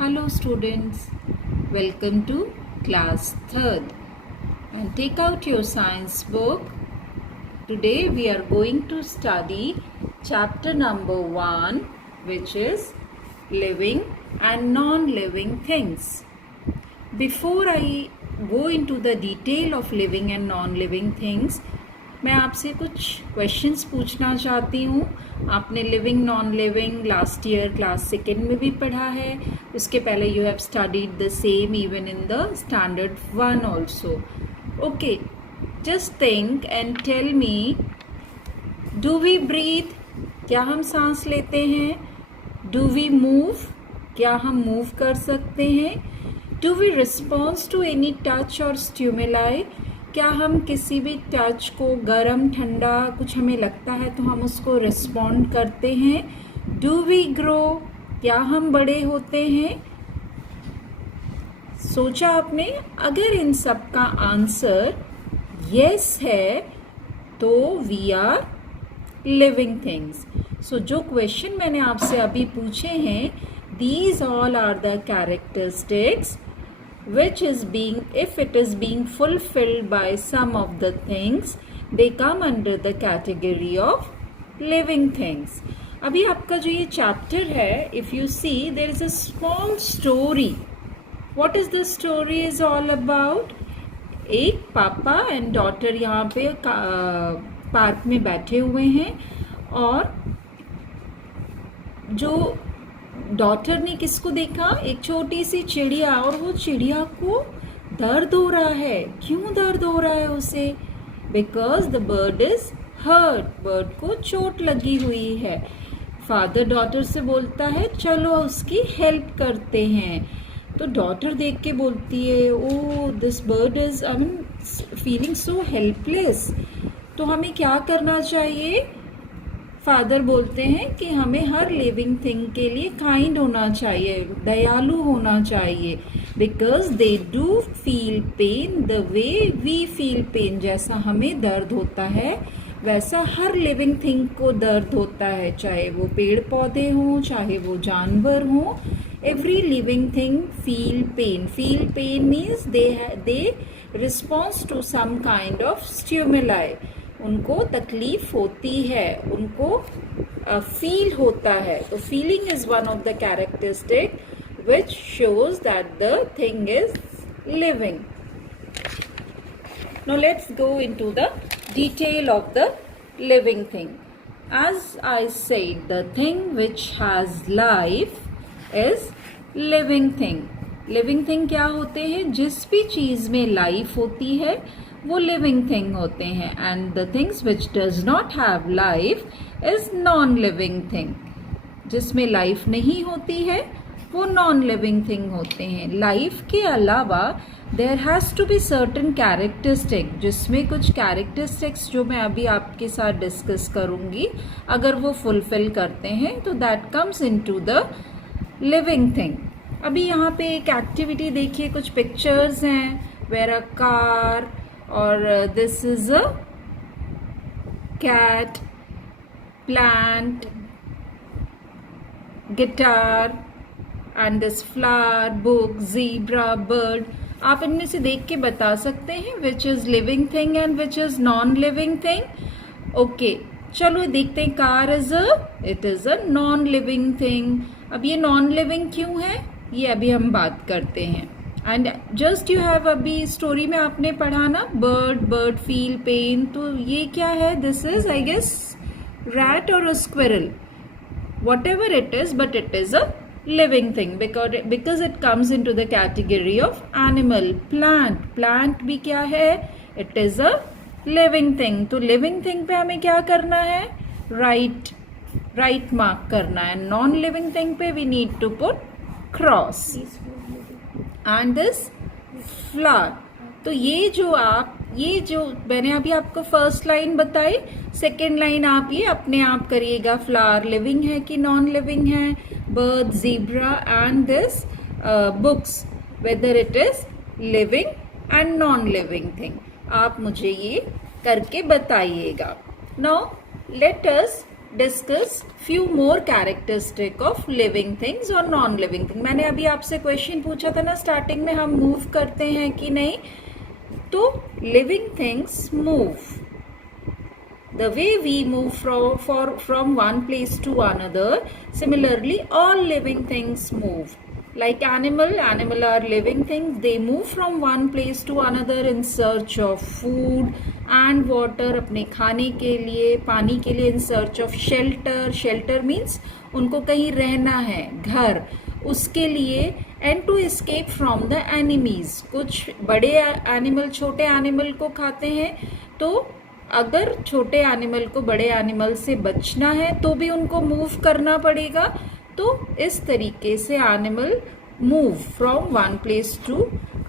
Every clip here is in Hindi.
Hello students, welcome to class 3rd and take out your science book. Today we are going to study chapter number 1, which is living and non-living things. Before I go into the detail of living and non-living things, मैं आपसे कुछ क्वेश्चंस पूछना चाहती हूँ. आपने living non living last year class second में भी पढ़ा है. उसके पहले you have studied the same even in the standard 1 also. Okay, just think and tell me, do we breathe? क्या हम सांस लेते हैं? Do we move? क्या हम मूव कर सकते हैं? Do we response to any touch और स्टिमुलाई? क्या हम किसी भी टच को, गरम ठंडा कुछ हमें लगता है तो हम उसको रिस्पॉन्ड करते हैं? Do we grow? क्या हम बड़े होते हैं? सोचा आपने? अगर इन सब का आंसर यस है तो we are living things. So जो क्वेश्चन मैंने आपसे अभी पूछे हैं, these all are the characteristics which is being, if it is being fulfilled by some of the things, they come under the category of living things. अभी आपका जो ये चैप्टर है, if you see, there is a small story. What is the story is all about? एक पापा एंड डॉटर यहाँ पे पार्क में बैठे हुए हैं और जो डॉटर ने किसको देखा? एक छोटी सी चिड़िया, और वो चिड़िया को दर्द हो रहा है. क्यों दर्द हो रहा है उसे? Because the bird is hurt. Bird को चोट लगी हुई है. फादर डॉटर से बोलता है चलो उसकी हेल्प करते हैं. तो डॉटर देख के बोलती है, oh this bird is I mean feeling so helpless. तो हमें क्या करना चाहिए? फादर बोलते हैं कि हमें हर लिविंग थिंग के लिए काइंड होना चाहिए, दयालु होना चाहिए. Because they do feel pain the way we feel pain. जैसा हमें दर्द होता है वैसा हर लिविंग थिंग को दर्द होता है, चाहे वो पेड़ पौधे हों, चाहे वो जानवर हों. Every living thing feel pain. Feel pain means they response to some kind of stimuli. उनको तकलीफ होती है, उनको फील होता है. तो feeling is one of the characteristic which shows that the thing is living. Now let's go into the detail of the living thing. As I said, the thing which has life is living thing. Living thing क्या होते हैं? जिस भी चीज में लाइफ होती है वो लिविंग थिंग होते हैं. And the things which does not have life is non living thing. जिसमें लाइफ नहीं होती है वो नॉन लिविंग थिंग होते हैं. लाइफ के अलावा there has to be certain characteristic, जिसमें कुछ कैरेक्टरिस्टिक्स जो मैं अभी आपके साथ डिस्कस करूंगी, अगर वो फुलफिल करते हैं तो that comes into the living thing. अभी यहाँ पे एक एक्टिविटी देखिए, कुछ पिक्चर्स हैं. वेयर अ कार, और this is a cat, plant, guitar and this flower, book, zebra, bird. आप इनमें से देख के बता सकते हैं which is living thing and which is non-living thing. Okay, चलो देखते हैं. Car it is a non-living thing. अब ये non-living क्यों है, ये अभी हम बात करते हैं. एंड जस्ट यू हैव, अभी स्टोरी में आपने पढ़ा ना, बर्ड फील पेन. तो ये क्या है? This is I guess rat or a squirrel, whatever it is, but it is a living thing because it comes into the category of animal. Plant भी क्या है? It is a living thing. तो लिविंग थिंग पे हमें क्या करना है? राइट मार्क करना है. नॉन लिविंग थिंग पे we need to put cross. And this flower. तो ये जो मैंने अभी आपको फर्स्ट लाइन बताई, सेकेंड लाइन आप ये अपने आप करिएगा. फ्लावर लिविंग है कि नॉन लिविंग है? Bird, zebra and this books, whether it is living and non living thing. आप मुझे ये करके बताइएगा. Now let us discuss few more characteristic of living things और नॉन लिविंग थिंग। मैंने अभी आपसे क्वेश्चन पूछा था ना स्टार्टिंग में, हम मूव करते हैं कि नहीं? तो living things move the way we move from one place to another. Similarly, all living things move. Like animal are living things. They move from one place to another in search of food and water. अपने खाने के लिए, पानी के लिए, in search of shelter. Shelter means उनको कहीं रहना है, घर, उसके लिए, and to escape from the enemies. कुछ बड़े एनिमल छोटे एनिमल को खाते हैं, तो अगर छोटे एनिमल को बड़े एनिमल से बचना है तो भी उनको मूव करना पड़ेगा। तो इस तरीके से animal move from one place to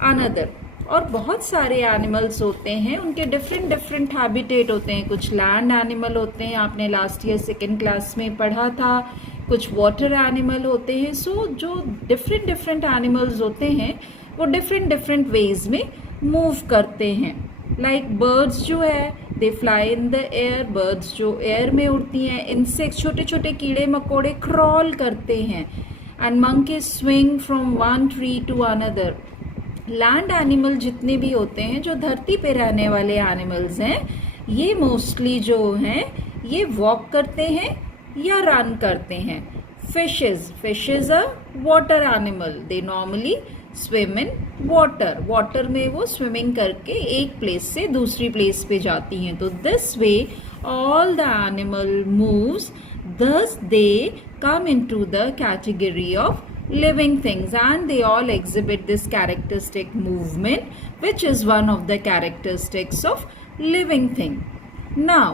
another. और बहुत सारे एनिमल्स होते हैं, उनके डिफरेंट हैबिटेट होते हैं। कुछ लैंड एनिमल होते हैं, आपने लास्ट ईयर सेकेंड क्लास में पढ़ा था। कुछ वाटर एनिमल होते हैं। सो जो डिफरेंट एनिमल्स होते हैं वो डिफरेंट वेज में मूव करते हैं। लाइक बर्ड्स जो है, they fly in the air. Birds जो एयर में उड़ती हैं। इंसेक्ट, छोटे छोटे कीड़े मकोड़े क्रॉल करते हैं। And monkeys swing from one tree to another. Land animal जितने भी होते हैं, जो धरती पे रहने वाले एनिमल्स हैं, ये मोस्टली जो हैं ये वॉक करते हैं या रन करते हैं। Fishes a water animal, they normally swim in water. Water में वो स्विमिंग करके एक प्लेस से दूसरी प्लेस पे जाती हैं। तो this way all the animal moves, thus they come into the category of living things and they all exhibit this characteristic movement, which is one of the characteristics of living thing. Now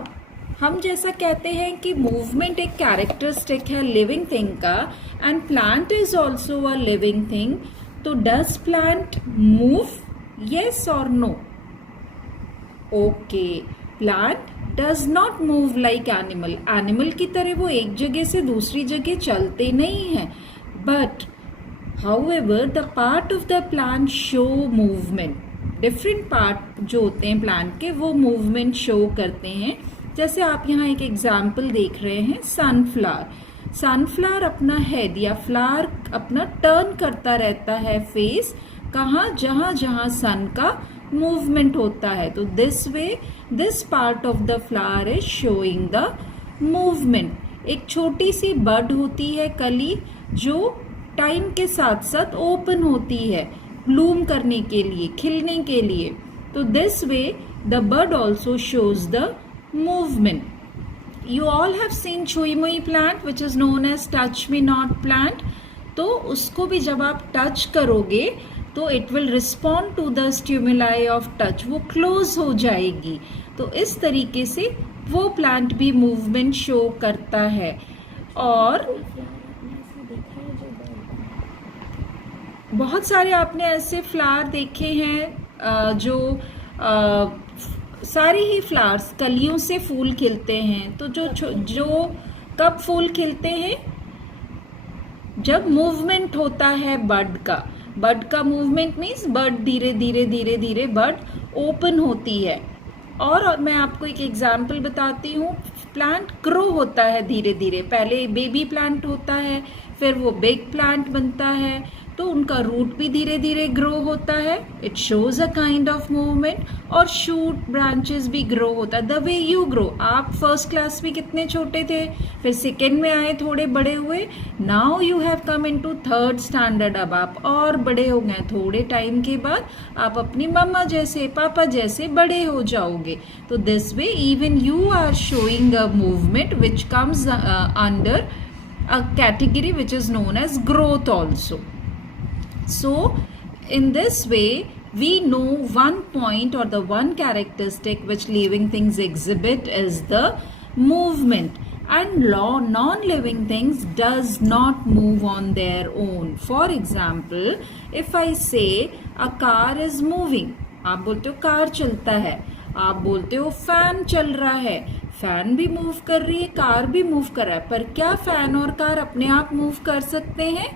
हम जैसा कहते हैं कि मूवमेंट एक कैरेक्टरिस्टिक है लिविंग थिंग का, and plant is also a living thing. तो डज प्लांट मूव? यस और no? Okay, plant does not move like animal. Animal की तरह वो एक जगह से दूसरी जगह चलते नहीं हैं, but however the part of the plant show movement. Different part जो होते हैं प्लांट के, वो मूवमेंट शो करते हैं। जैसे आप यहाँ एक एग्जाम्पल देख रहे हैं, सनफ्लावर। सनफ्लावर अपना हेड या फ्लावर अपना टर्न करता रहता है फेस, कहाँ? जहाँ जहाँ सन का मूवमेंट होता है। तो this way this part of the flower is showing the movement. एक छोटी सी बड होती है, कली, जो टाइम के साथ साथ ओपन होती है ब्लूम करने के लिए, खिलने के लिए। तो this way the bud also shows the movement. You all have seen Chui Mui plant, which is known as touch me not plant. तो उसको भी जब आप टच करोगे तो it will respond to the stimuli of touch, वो क्लोज हो जाएगी। तो इस तरीके से वो प्लांट भी मूवमेंट शो करता है। और बहुत सारे आपने ऐसे फ्लावर देखे हैं जो सारे ही फ्लावर्स कलियों से फूल खिलते हैं। तो जो कब फूल खिलते हैं? जब मूवमेंट होता है बड का मूवमेंट मीन्स बड धीरे धीरे बड ओपन होती है। और मैं आपको एक एग्जाम्पल बताती हूँ। प्लांट ग्रो होता है धीरे धीरे, पहले बेबी प्लांट होता है, फिर वो बिग प्लांट बनता है, तो उनका रूट भी धीरे धीरे ग्रो होता है। It shows a kind of movement. और शूट ब्रांचेस भी ग्रो होता है द वे यू ग्रो। आप फर्स्ट क्लास में कितने छोटे थे, फिर सेकेंड में आए, थोड़े बड़े हुए, now you have come into third standard. अब आप और बड़े हो गए, थोड़े टाइम के बाद आप अपनी मम्मा जैसे, पापा जैसे बड़े हो जाओगे। तो this way even you are showing a movement which comes under a category which is known as growth also. So in this way we know one point or the one characteristic which living things exhibit is the movement, and non-living things does not move on their own. For example, if I say a car is moving, आप बोलते हो कार चलता है, आप बोलते हो फैन चल रहा है, फैन भी मूव कर रही है, कार भी मूव कर रहा है। पर क्या फैन और कार अपने आप मूव कर सकते हैं?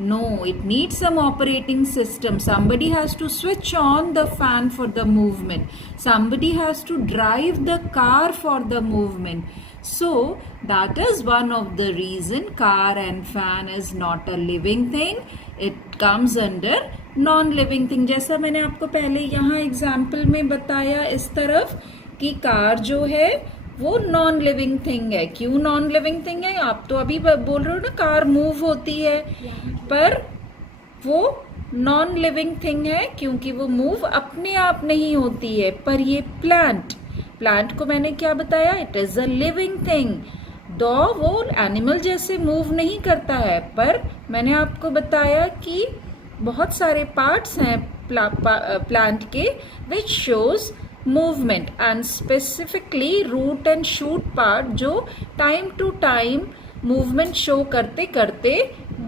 No, it needs some operating system. Somebody has to switch on the fan for the movement. Somebody has to drive the car for the movement. So that is one of the reason car and fan is not a living thing. It comes under non-living thing. जैसा मैंने आपको पहले यहाँ एग्जाम्पल में बताया इस तरफ कि कार जो है वो नॉन लिविंग थिंग है. क्यों नॉन लिविंग थिंग है? आप तो अभी बोल रहे हो ना कार मूव होती है, पर वो नॉन लिविंग थिंग है क्योंकि वो मूव अपने आप नहीं होती है. पर ये प्लांट को मैंने क्या बताया? It is a living thing. दो वो एनिमल जैसे मूव नहीं करता है, पर मैंने आपको बताया कि बहुत सारे पार्ट्स हैं प्लांट के which shows movement, and specifically root and shoot part जो time to time movement show करते करते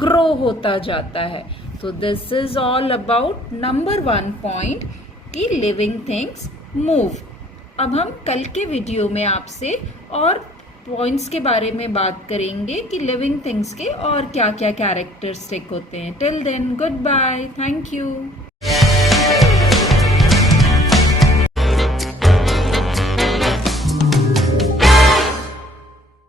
ग्रो होता जाता है. तो this is all about number 1 point कि लिविंग थिंग्स मूव. अब हम कल के वीडियो में आपसे और पॉइंट्स के बारे में बात करेंगे कि लिविंग थिंग्स के और क्या क्या कैरेक्टरिस्टिक होते हैं. Till then goodbye, thank you.